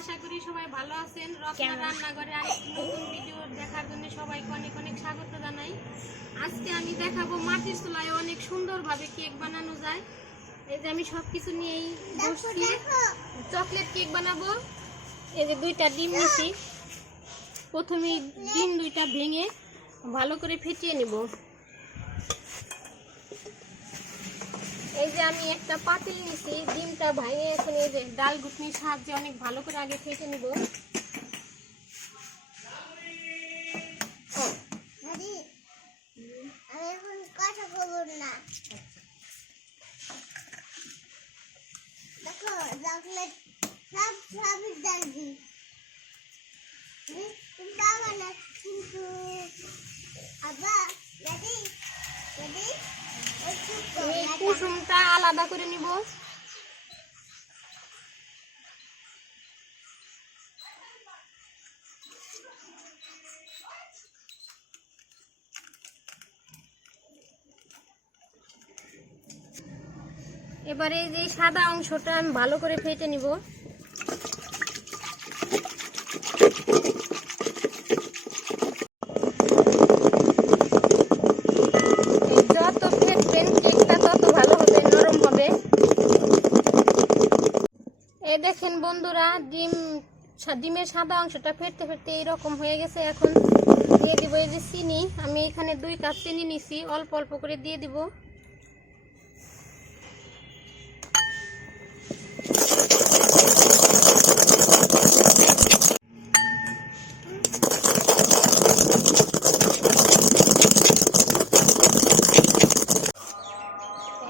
আশা করি সবাই ভালো আছেন। রত্না রান্নাঘরে আরেকটি নতুন ভিডিও দেখার জন্য সবাইকে অনেক অনেক স্বাগত জানাই। আজকে আমি দেখাবো মাটির চুলায় অনেক সুন্দরভাবে কেক বানানো যায়। এই যে আমি সব কিছু নিয়েই বসছি। চকলেট কেক বানাবো। এই যে দুইটা ডিম নিছি প্রথমে ডিম দুইটা ভেঙে ভালো করে ফেটিয়ে নেব। এই যে আমি একটা পাতিল নিয়েছি ডিমটা ভাঙে এখন এই যে ডাল ঘুটনির সাহায্যে অনেক ভালো করে আগে ফেটে নেব। কিন্তু আবার এই কুসুমটা আলাদা করে নিব। এবারে যে সাদা অংশটা আমি ভালো করে ফেটে নিব এই যত ফেটবেন কেকটা তত ভালো হবে নরম হবে এই দেখেন বন্ধুরা, ডিম ডিমের সাদা অংশটা ফেটতে ফেটতে এইরকম হয়ে গেছে এখন। দিয়ে দিব এই যে চিনি, আমি এখানে দুই কাপ চিনি নিছি, অল্প অল্প করে দিয়ে দিব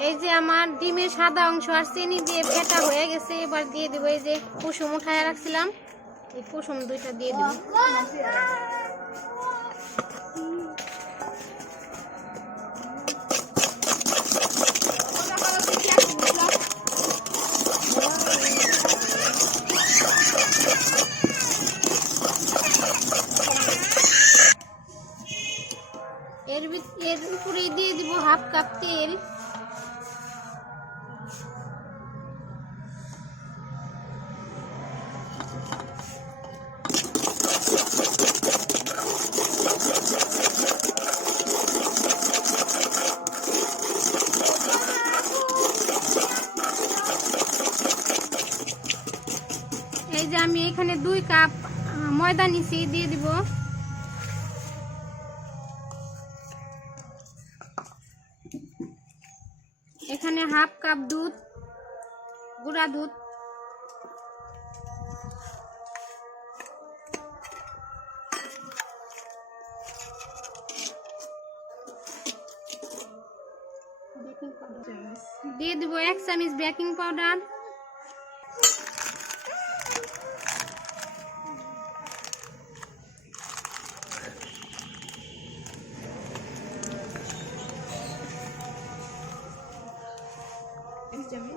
এই যে আমার ডিমের সাদা অংশ আর চিনি দিয়ে ফেটা হয়ে গেছে। এবার দিয়ে দিব এই যে কুসুম উঠায় রাখছিলাম। এই কুসুম দুইটা দিয়ে দিব। এখানে দুই কাপ ময়দা নিছি, দিয়ে দিব। এখানে হাফ কাপ দুধ, গুঁড়া দুধ। দিয়ে দিব এক চামচ বেকিং পাউডার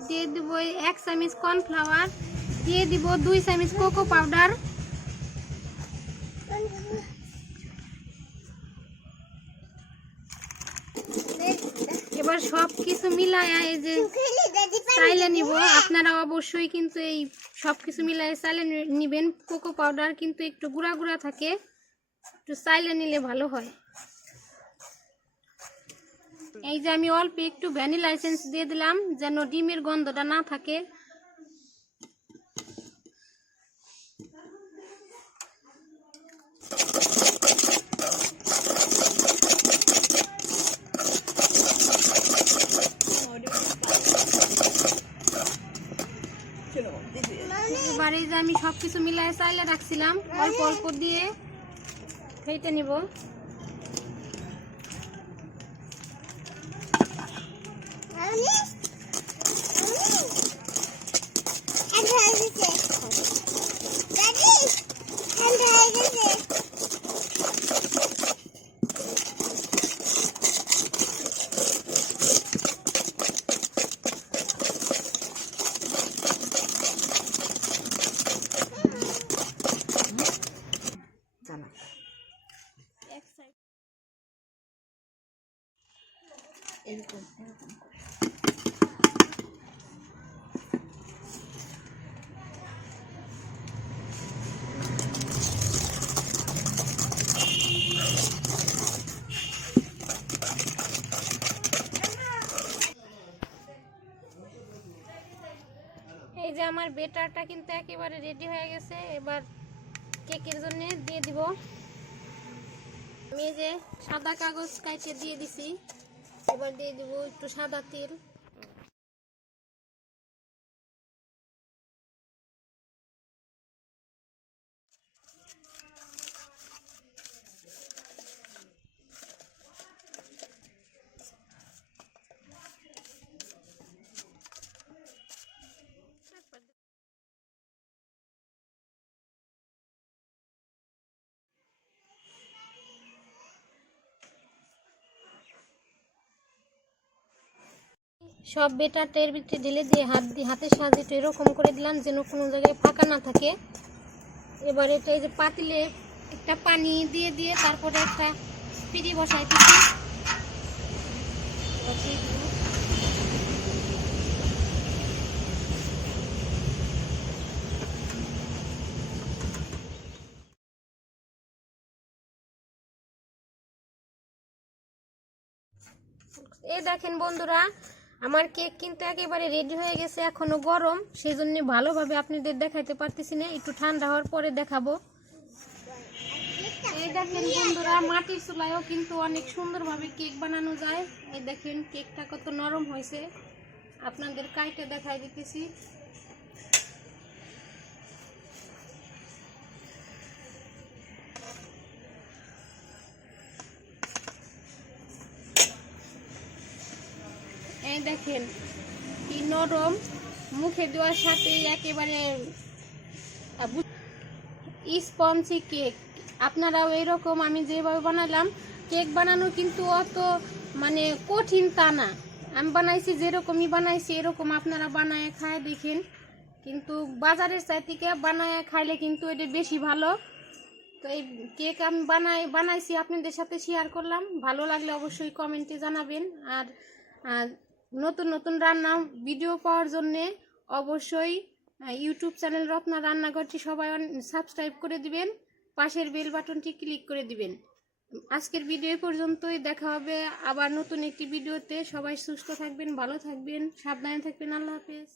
দিয়ে দিব এক চামচ কর্নফ্লাওয়ার, দিয়ে দিব দুই চামচ কোকো পাউডার। এবার সব কিছু মিলায় এই যে চাইলে নিব। আপনারা অবশ্যই কিন্তু এই সব কিছু মিলাই চাইলে নিবেন। কোকো পাউডার কিন্তু একটু গুঁড়া গুঁড়া থাকে। একটু চাইলে নিলে ভালো হয়। এই যে আমি অল্প একটু ভ্যানিলা এসেন্স দিয়ে দিলাম, যেন ডিমের গন্ধটা না থাকে। যে আমি সব কিছু মিলাই চাইলে রাখছিলাম, অল্প অল্প দিয়ে ফেটে নিব। এরকম এরকম করে এই যে আমার বেটারটা কিন্তু একেবারে রেডি হয়ে গেছে, এবার কেকের জন্য দিয়ে দিব। আমি যে সাদা কাগজ কাইটে দিয়ে দিছি। এবার দিয়ে দিব একটু সাদা তেল। সব বেটারটা এর ভিতরে ঢেলে দিয়ে হাত দিয়ে হাতের সাহায্যে একটু এরকম করে দিলাম যেন কোনো জায়গায় ফাঁকা না থাকে। এবার এটা এই যে পাতিলে একটা পানি দিয়ে দিয়ে তারপরে একটা পিড়ি বসাই দিচ্ছি এই দেখেন বন্ধুরা আমার কেক কিন্তু একেবারে রেডি হয়ে গেছে এখনও গরম। সেই জন্য ভালোভাবে আপনাদের দেখাইতে পারতেছি না, একটু ঠান্ডা হওয়ার পরে দেখাবো। এই দেখেন বন্ধুরা, মাটির চুলায়ও কিন্তু অনেক সুন্দরভাবে কেক বানানো যায়। এই দেখেন, কেকটা কত নরম হয়েছে। আপনাদের কাইটে দেখাই দিতেছি। দেখেন, কি নরম। মুখে দেওয়ার সাথে একেবারে স্পঞ্জি কেক। আপনারাও এরকম, আমি যেভাবে বানালাম, কেক বানানো কিন্তু অত মানে কঠিন তা না। আমি বানাইছি যেরকমই বানাইছি, এরকম আপনারা বানায় খায় দেখেন। কিন্তু বাজারের চাই থেকে বানায় খাইলে কিন্তু এটা বেশি ভালো। তো এই কেক আমি বানাই, বানাইছি, আপনাদের সাথে শেয়ার করলাম। ভালো লাগলে অবশ্যই কমেন্টে জানাবেন। আর নতুন নতুন রান্না ভিডিও পাওয়ার জন্যে অবশ্যই ইউটিউব চ্যানেল রত্না রান্নাঘরটি সবাই সাবস্ক্রাইব করে দিবেন। পাশের বেল বাটনটি ক্লিক করে দিবেন। আজকের ভিডিও পর্যন্তই। দেখা হবে আবার নতুন একটি ভিডিওতে সবাই সুস্থ থাকবেন, ভালো থাকবেন, সাবধানে থাকবেন। আল্লাহ হাফেজ।